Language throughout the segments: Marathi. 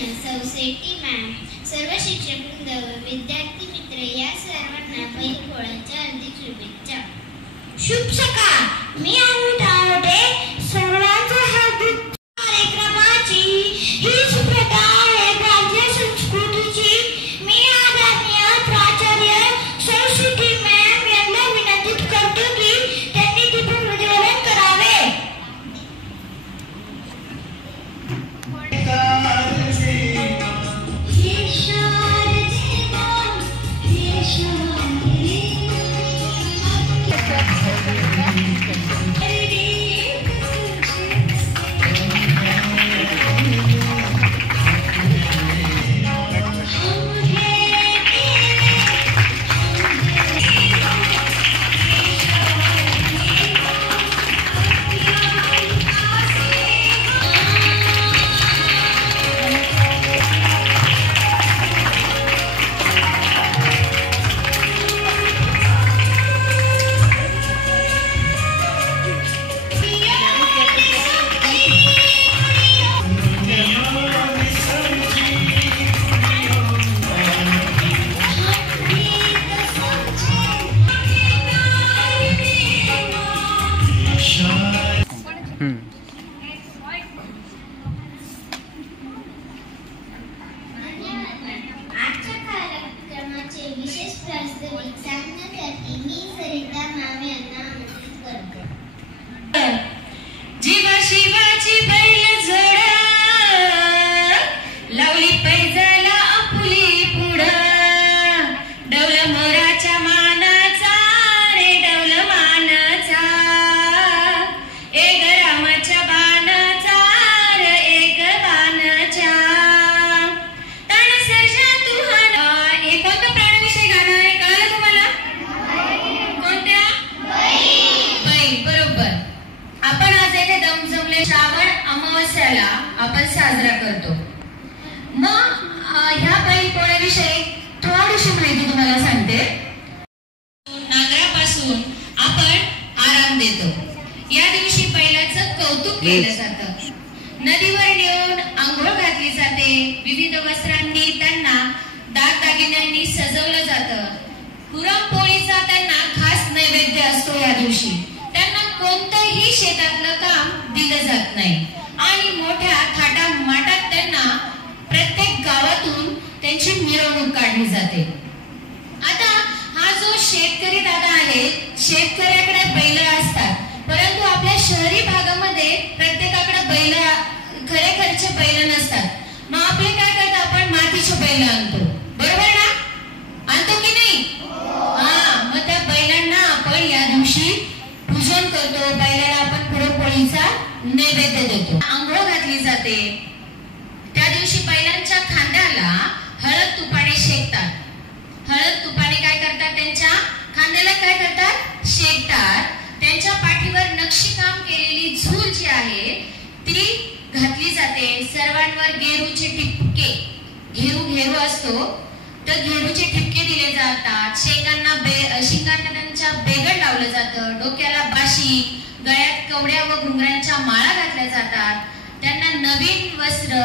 तज्ञ सौसेटी मॅम, सर्व शिक्षकवृंद व विद्यार्थी मित्र या सर्वांना बैलपोळ्याच्या हार्दिक शुभेच्छा. शुभ सकाळ. मी अमित आवडे. सर्वांचा हार्दिक कार्यक्रमाची हीच प्रथा आहे भारतीय संस्कृतीची. मी आदरणीय प्राचार्य सौसेटी मॅम यांना विनंती करतो की त्यांनी दीप प्रज्वलन करावे. आपण साजरा करतो. मग ह्या बैलपोळ्याविषयी थोडीशी माहिती तुम्हाला सांगते. नांगरापासून आपण आराम देतो. या दिवशी बैलाचं कौतुक केलं जातं. नदीवर नेऊन आंघोळ घातली जाते. विविध वस्त्रांनी त्यांना दागदागिन्यांनी सजवलं जातं. पुरणपोळीचा त्यांना खास नैवेद्य असतो. या दिवशी त्यांना कोणतंही शेतातलं काम दिलं जात नाही आणि मोठ्या थाटामाटात त्यांना प्रत्येक गावातून त्यांची मिरवणूक काढली जाते. आता हा जो शेतकरी दादा आहे, शेतकऱ्याकडे बैल असतात, परंतु आपल्या शहरी भागामध्ये प्रत्येकाकडे बैल खरेखरचे बैल नसतात. मग आपले काय करतात, आपण मातीचे बैल आणतो, बरोबर ना? आणतो की नाही? मग त्या बैलांना आपण या दिवशी पूजन करतो. बैलाला आपण पुरणपोळीचा नैवेद्य देतो. आंघोळ घातली जाते. त्या दिवशी बैलांच्या खांद्याला हळद तुपाने शेकतात. हळद तुपाने काय करतात, त्यांच्या खांद्याला काय करतात, शेकतात. त्यांच्या पाठीवर नक्षीकाम केलेली झूल जी आहे ती घातली जाते. सर्वांवर गेरूचे ठिपके, घेरू असतो तर घेरूचे ठिपके दिले जातात. शिंगांना त्यांच्या बेगड लावलं जातं. डोक्याला बाशी, गळ्यात कवड्या व घुंगरांच्या माळा घातल्या जातात. त्यांना नवीन वस्त्र,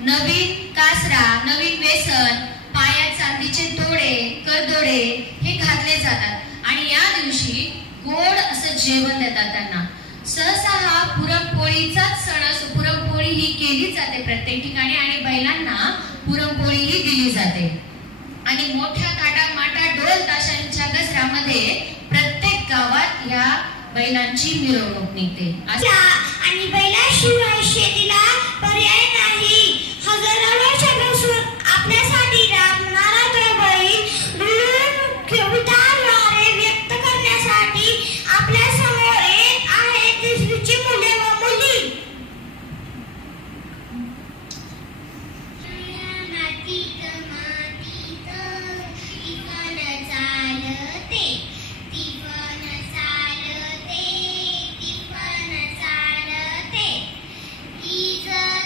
नवीन कासरा, नवीन वेसन, पायात चांदीचे तोडे, करदोडे हे घातले जातात आणि या दिवशी गोड असं जेवण देतात त्यांना. सहसा हा पुरणपोळीचाच सण असतो. पुरणपोळी ही केली जाते प्रत्येक ठिकाणी आणि बैलांना पुरणपोळी ही दिली जाते आणि मोठ्या ताटामाटा ढोल ताशांच्या गजरामध्ये प्रत्येक गावात या बैलांची मिरवणूक निघते. आणि बैलाशिवाय शेतीला पर्याय नाही. हजारो वर्षापासून आपल्यासाठी राबणारा तो बैल उदाहरणारे व्यक्त करण्यासाठी आपल्या समोर येत आहेत तिसरीची मुले व मुली.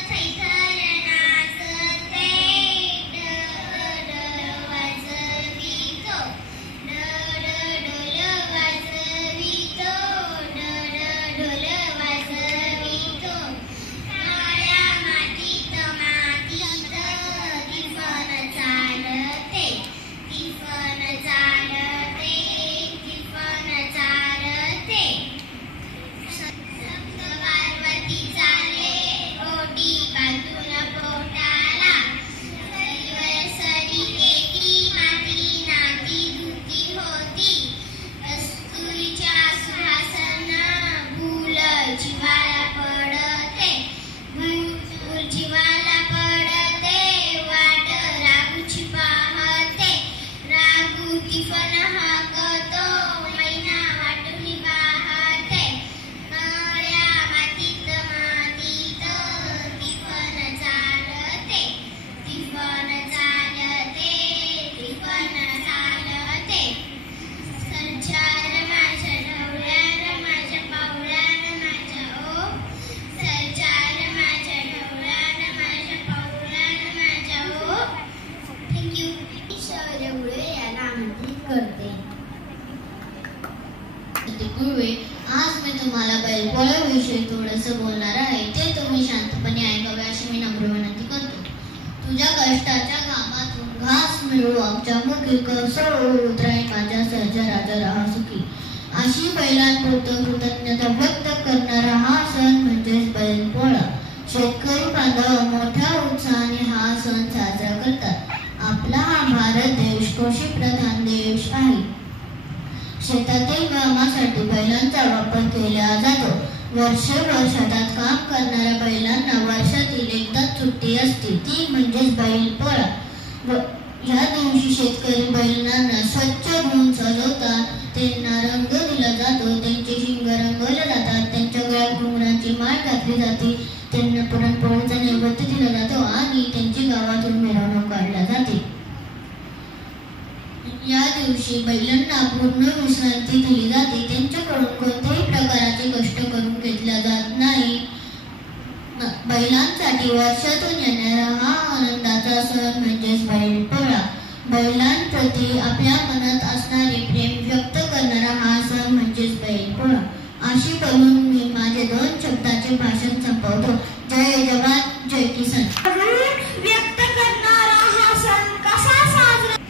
चैत्र तुम्हाला बैलपोळ्याविषयी थोडंसं बोलणार आहे, ते तुम्ही शांतपणे ऐकावे अशी मी नम्र विनंती करतो. तुझ्या कष्टाच्या घामातून घास मिळू आमच्या मुखी, कसं उतराई माझ्या सर्जा राजा राहा सुखी. अशी बैलांपुरतं कृतज्ञता व्यक्त करणारा हा सण म्हणजेच बैलपोळा. शेतकरी बांधव मोठ्या उत्साहाने हा सण साजरा करतात. आपला हा भारत देश कृषीप्रधान देश आहे. शेतातील कामासाठी बैलांचा वापर केला जातो. वर्षभर शेतात काम करणाऱ्या बैलांना वर्षातील एकदाच सुट्टी असते, ती म्हणजेच बैलपोळा. या दिवशी शेतकरी बैलांना स्वच्छ धुवून सजवतात, त्यांना रंग दिला जातो, त्यांचे शिंग रंगवले जातात, त्यांच्या गळ्यात घुंगरांची माळ घातली जाते, त्यांना पुरणपोळीचा नैवेद्य दिला जातो आणि त्यांची गावातून मिरवणूक काढली जाते. या दिवशी बैलांना पूर्ण विश्रांती दिली जाते. त्यांच्याकडून कोणत्याही प्रकारचे कष्ट करून घेतले जात नाही. बैलांसाठी वर्षातून येणारा हा आनंदाचा सण म्हणजेच बैलपोळा. बैलांप्रती आपल्या मनात असणारे प्रेम व्यक्त करणारा हा सण म्हणजेच बैलपोळा. अशी बोलून मी माझे 2 शब्दाचे भाषण संपवतो. जय जवान जय किसान. व्यक्त करणारा हा सण कसा साजरा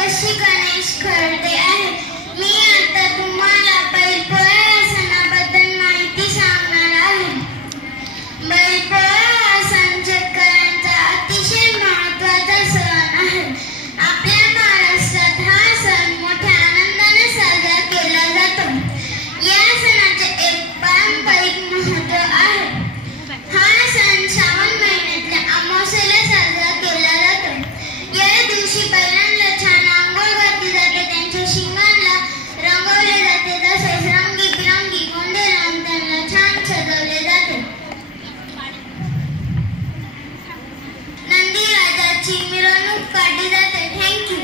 देवशी गणेश खर्डे आहे. मी आता तुम्हाला बैलपोळा सणाबद्दल माहिती सांगणार आहे. बैलपोळा हा सण शेतकऱ्यांचा अतिशय महत्त्वाचा सण आहे. आपल्या महाराष्ट्रात हा सण मोठ्या आनंदाने साजरा केला जातो. या सणाचे एक पारंपरिक महत्त्व आहे. हा सण श्रावण महिन्यातल्या अमावास्येला साजरा केला जातो. या दिवशी बैलांना छान आंघोळ घातली जाते, त्यांच्या शिंगांना रंगवले जाते, तसेच रंगीबिरंगी गोंडे लावून त्यांना छान सजवले जाते. नंदी राजाची मिरवणूक काढली जाते. थँक्यू.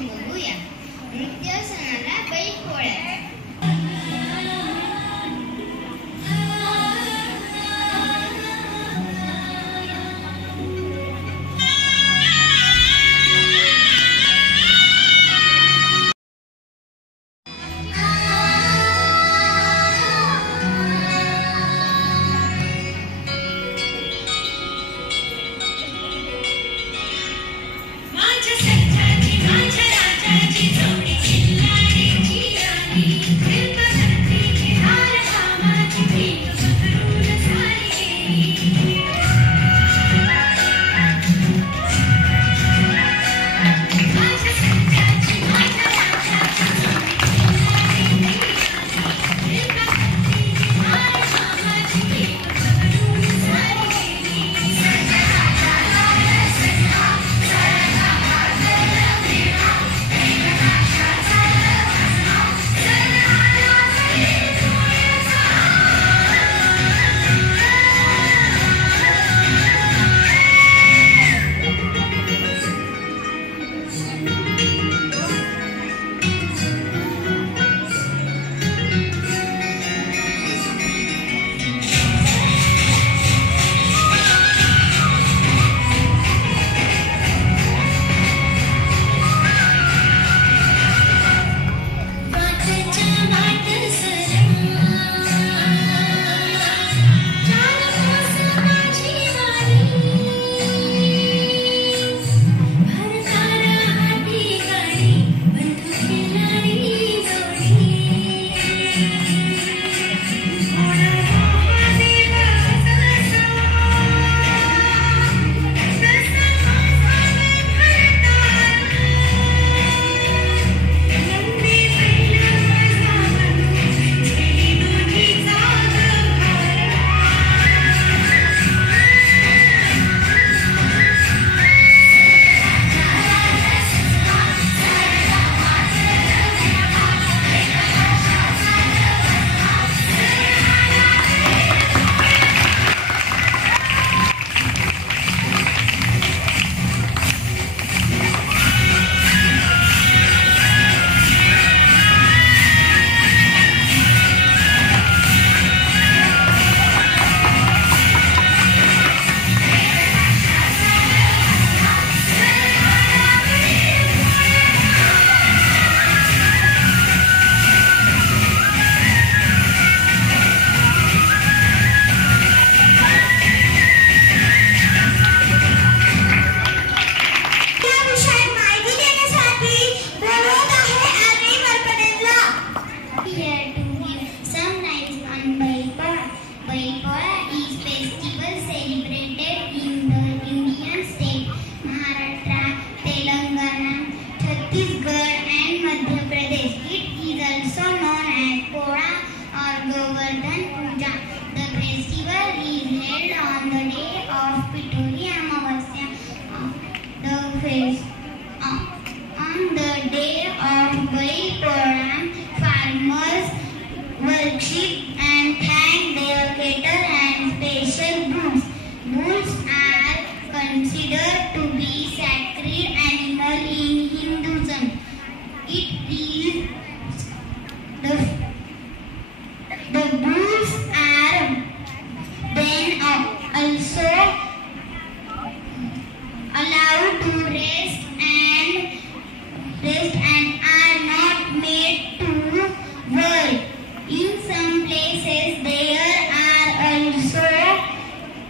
बघूया नृत्य सणाला Bailpola.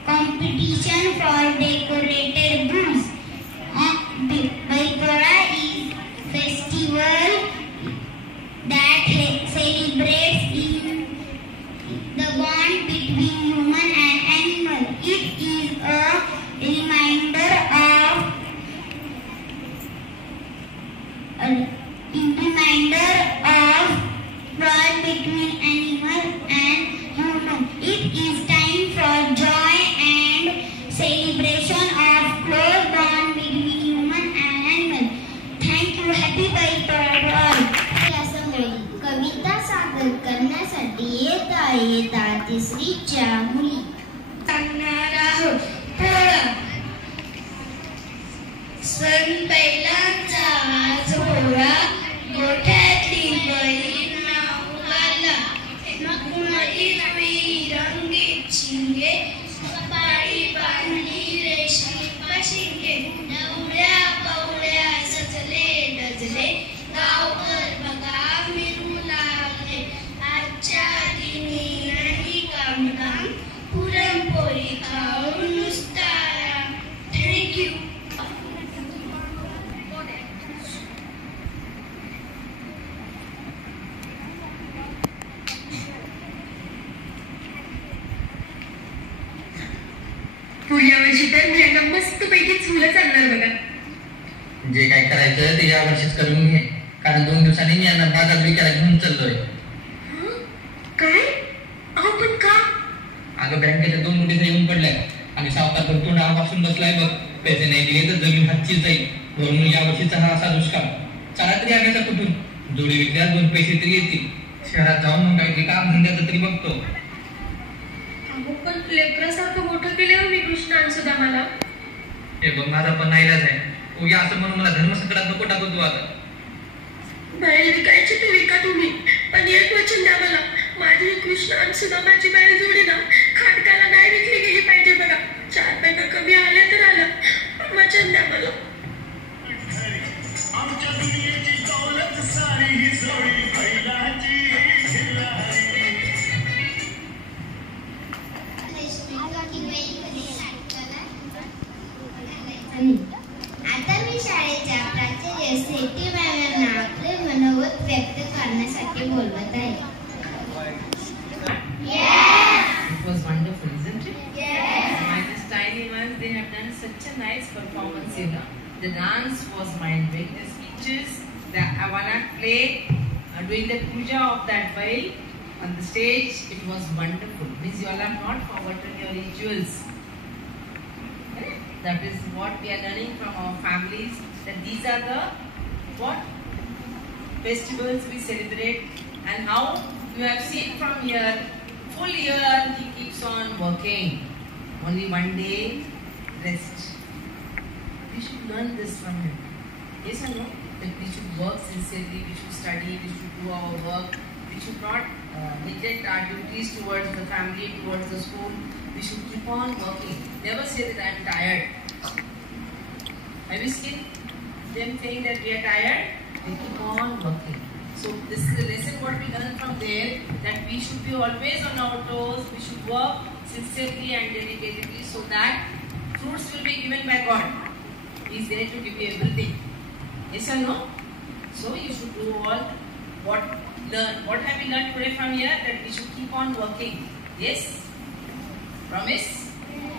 competition for decorated booths. reminder of bond between animal and human. It is time for joy and celebration of close bond between human and animal. Thank you. Happy birthday to all. या संमेलनात कविता सादर करण्यासाठी येता तिसरीच्या मुली सांगणार आहोत. सण पहिलाचा आज होळा, गोठ्यातली बैल नाव घाला, हिरवी रंगीत शिंगे, कपाळी बांधली रेशमी पाशिंगे, नवऱ्या पवळ्या सजले डजले, गावभर बघा मिरू लागले, आजच्या दिनी नाही कामकाम, पुरणपोळी खाऊन नुसता आराम. थँक्यू. पुढल्या वर्षी तर यांना मस्तपैकी चुलं चालणार बघा. जे काय करायचं ते या वर्षीच करून घे, कारण 2 दिवसांनी मी यांना बाजार विकायला घेऊन चाललोय. काय? अहो पण का? अगं बँकेच्या 2 नोटीस येऊन पडल्या आणि सावकार पण तोंड वासून बसलाय बघ. पैसे नाही दिले तर जमीन हातची जाईल. म्हणून या वर्षीचा हा असा दुष्काळ. चला तरी आणायचा कुठून? जोडी विकल्या 2 पैसे तरी येतील. शहरात जाऊन मग काहीतरी काम धंद्याचं तरी बघतो. पण लेकरासारखं मोठं केलं मी कृष्ण आणि सुद्धा मला. हे बघ माझा पण नाईलाज आहे. उद्या असं म्हणून मला धर्मसंकटात नको टाकू तू आता. बैल विकायची तर विका तुम्ही, पण एक वचन द्या मला. माझी कृष्ण आणि सुद्धा माझी बैल जोडी ना खाटकाला नाही विकली गेली पाहिजे बघा. 4 पैका कमी आले तर आलं, पण वचन द्या मला. आमच्या दुनियेची दौलत सारी ही जोडी बैलाची झिल्लारी. आता मी शाळेच्या प्राचार्य सेठी मॅडमना आपले मनोगत व्यक्त करण्यासाठी बोलवत आहे. It was wonderful, isn't it? Yes. Minus tiny ones, they have done such a nice performance, you know. The dance was mind-blowing. The speeches, the Havana play, doing the puja of that Bail on the stage, it was wonderful. Means you all have not forgotten your rituals. That is what we are learning from our families. That these are the what festivals we celebrate, and how you have seen from here. Full year he keeps on working. Only one day rest. We should learn this from him. Yes or no? That we should work sincerely, we should study, we should do our work. We should not neglect our duties towards the family, towards the school. We should keep on working. Never say that I am tired. Have you seen them saying that we are tired? They keep on working. So this is a lesson what we learn from there, that we should be always on our toes. We should work sincerely and dedicatedly so that fruits will be given by God. He is there to give you everything. Yes or no? So you should do all what have we learned today from here? That we should keep on working. Yes? Promise?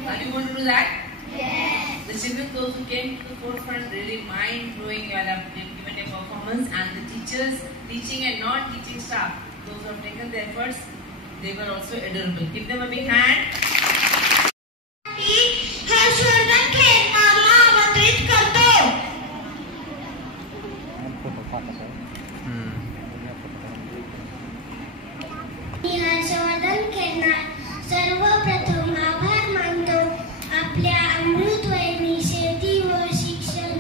Are you going to do that? Yes. The children, those who came to the forefront, really mind-blowing. You have given a performance, and the teachers, teaching and non-teaching staff, those who have taken the efforts, they were also adorable. Give them a big hand. Harshvardhan खेरनारला आमंत्रित करतो. मी हर्षवर्धन खेरनार सर्वप्रथम आभार मानतो आपल्या अमृतवाहिनी शेती व शिक्षण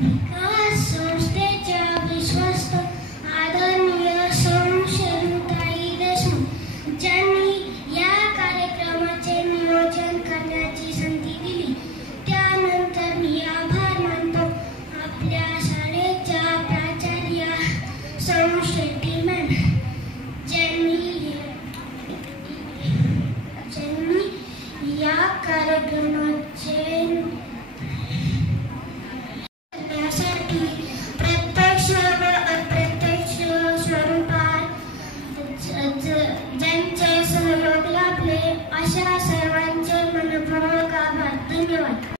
विकास संस्थेच्या विश्वस्त आदरणीय सौ शरुताई देशमुख, ज्यांनी या कार्यक्रमाचे नियोजन करण्याची संधी दिली. त्यानंतर मी आभार मानतो आपल्या शाळेच्या प्राचार्य सौ शेट्टी मॅम, ज्यांनी या कार्यक्रमाचे करण्यासाठी प्रत्यक्ष व अप्रत्यक्ष स्वरूपात ज्यांचे सहयोग लाभले अशा